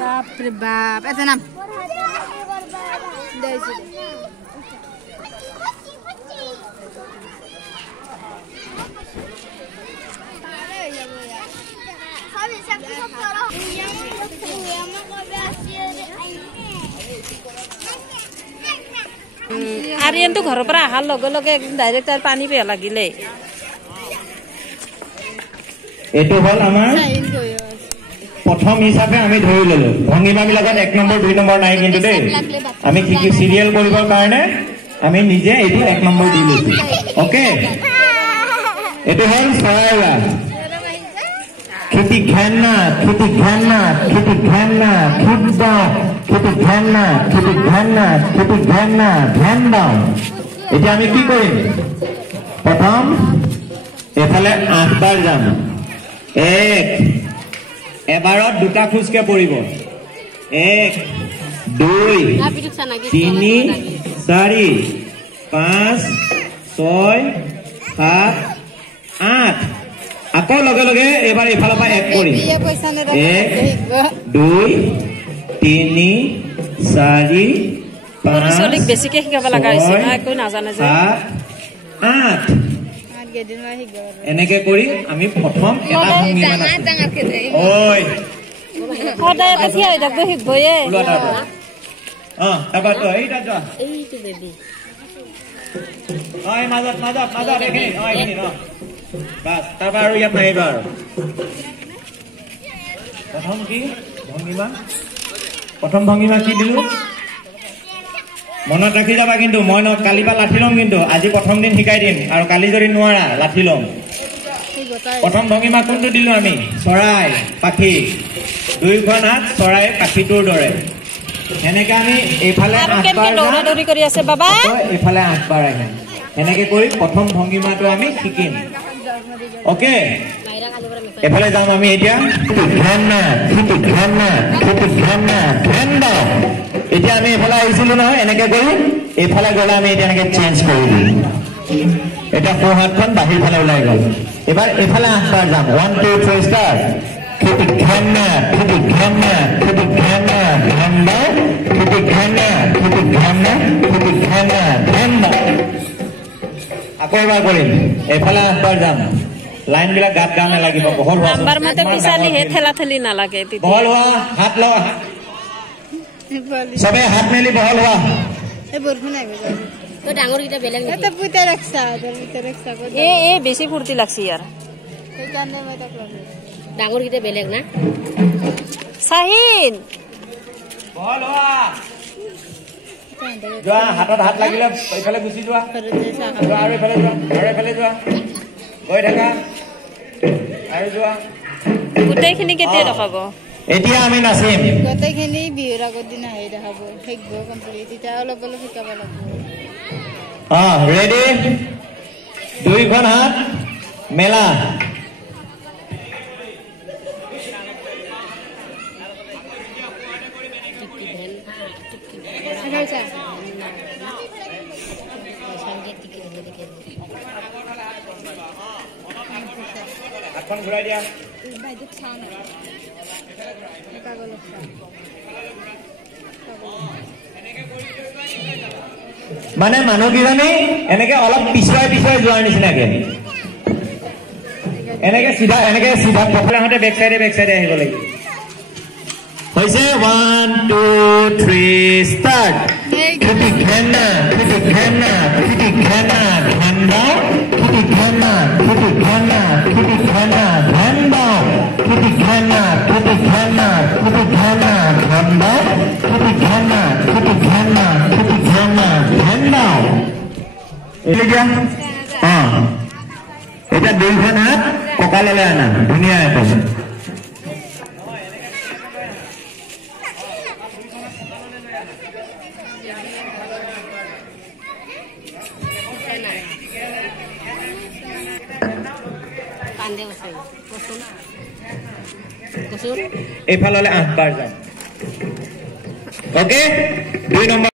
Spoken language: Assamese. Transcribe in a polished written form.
बाप रे बाप ऐसा नाम आर्यन तो घर पर आहार लगे लगे डायरेक्ट तार पानी पे लागिले एतो हल आमार प्रथम हिसाबे आमी धरि ललो भंगिमा बिलागत 1 নম্বৰ 2 নম্বৰ নাই কিন্তু দেই আমি কি কি সিৰিয়াল কৰিবৰ কাৰণে আমি নিজে এটো 1 নম্বৰ দি লৈছো ওকে এটো হল সহায়ৰা खेती घाना खेती घाना खेती घाना खुदा खेती घाना खेती घाना खेती घाना ध्यान दाও এটা আমি কি কৰিম প্ৰথম এফালে 8 বাৰ যাম 1 এবাৰত দুটা খুজকে পৰিব 1 2 3 4 5 6 7 8 আকৌ লগে লগে এবাৰ ইফালে পা এক কৰি 1 2 3 4 পৰিচলিক বেছিকে শিকাব লাগা হৈছে না কই না জানে যে 8 এনেকে কৰি আমি প্ৰথম এটা ভংগিমা ওই সদায় কাঠি হৈ থাকব শিকবয়ে এবাৰ তো এইটা যা এইটো বেবি ওই মাজত মাজত মাজত দেখি ওই এখিনি ন বাস তারপর আর ইয়াত নাই এবার প্রথম কি ভঙ্গিমা প্রথম ভঙ্গিমা কি দিলু মনত রাখি যাবা কিন্তু মই ন কালিবা লাঠি লম কিন্তু আজি প্রথম দিন শিকাই দিম আর কালি যদি নোৱাৰা লাঠি লম প্ৰথম ভঙ্গিমা কোনটো দিলু আমি চৰাই পাখি দুইখন হাত চৰাই পাখিটোৰ দৰে এনেকে আমি এইফালে 8 বাৰ দৌৰি কৰি আছে বাবা এইফালে 8 বাৰ আহিম এনেকে কৰি প্ৰথম ভঙ্গিমাটো আমি শিকিম ওকে এফালে যাম আমি এতিয়া ঘানা কিন্তু ঘানা কিন্তু ঘানা ঘানা এতিয়া আমি এফালে আহিছিলো নহয় এনেকে কৰি এফালে গলে আমি এতিয়া এনেকে চেঞ্জ কৰি দিম এটা ফোৰ হাতখন বাহিৰ ফালে ওলাই গল এবাৰ এফালে 8 বাৰ যাম 1 2 3 স্টার্ট কিন্তু ঘানা কিন্তু ঘানা কিন্তু ঘানা ঘানা কিন্তু ঘানা কিন্তু ঘানা কিন্তু ঘানা ঘানা আকৌ এবাৰ কৰিম এফালে 8 বাৰ যাম লাইন বিলা গাত গান লাগিব বহল হোৱা নাম্বাৰ মতে পিছালি হে ঠেলা ঠেলি না লাগে বহল হোৱা হাত ল সবে হাত মেলি বহল হোৱা এই বৰখন আইবে যা তো ডাঙৰ কিটা বেলেগ নেকি এটা পুতে ৰাখছা এ বেছি ফুৰ্তি লাগছি यार এই কানে মই তাক লাগে ডাঙৰ কিটা বেলেগ না সাহিন বহল হোৱা যোৱা হাতত হাত লাগিলে এইফালে গুছি যোৱা আৰু এইফালে যোৱা আৰু এইফালে যোৱা গৈ থাকা আৰু যোৱা গোটেইখিনি কেতিয়া দেখাব এতিয়া আমি নাচিম গোটেইখিনি বিহুৰ আগৰ দিন আহি দেখাব শিকব কমপ্লিট এটা অলপ অলপ শিকাব লাগিব ৰেডি দুইখন হাত মেলা হাতখন ঘূৰাই দিয়া মানে মানুহ কিজানি এনেকে অলপ পিছুৱাই পিছুৱাই যোৱাৰ নিচিনাকে এনেকে চিধা পকৰাহতে বেক সাইডে আহিব লাগিব হৈছে 1 2 3 স্টার্ট কিটি ঘানা কিটি ঘানা কিটি ঘানা ঘানা কিটি ঘানা কিটি ঘানা কিটি ঘানা ঘানা কিটি ঘানা কিটি ঘানা কিটি ঘানা ঘানা কিটি ঘানা কিটি ঘানা কিটি ঘানা ঘানা এলিয়া এটা দুইখন হাত কঁকাললৈ আনা ধুনীয়াকৈ এইফাললৈ 8 বাৰ যাম ওকে 2 নম্বৰ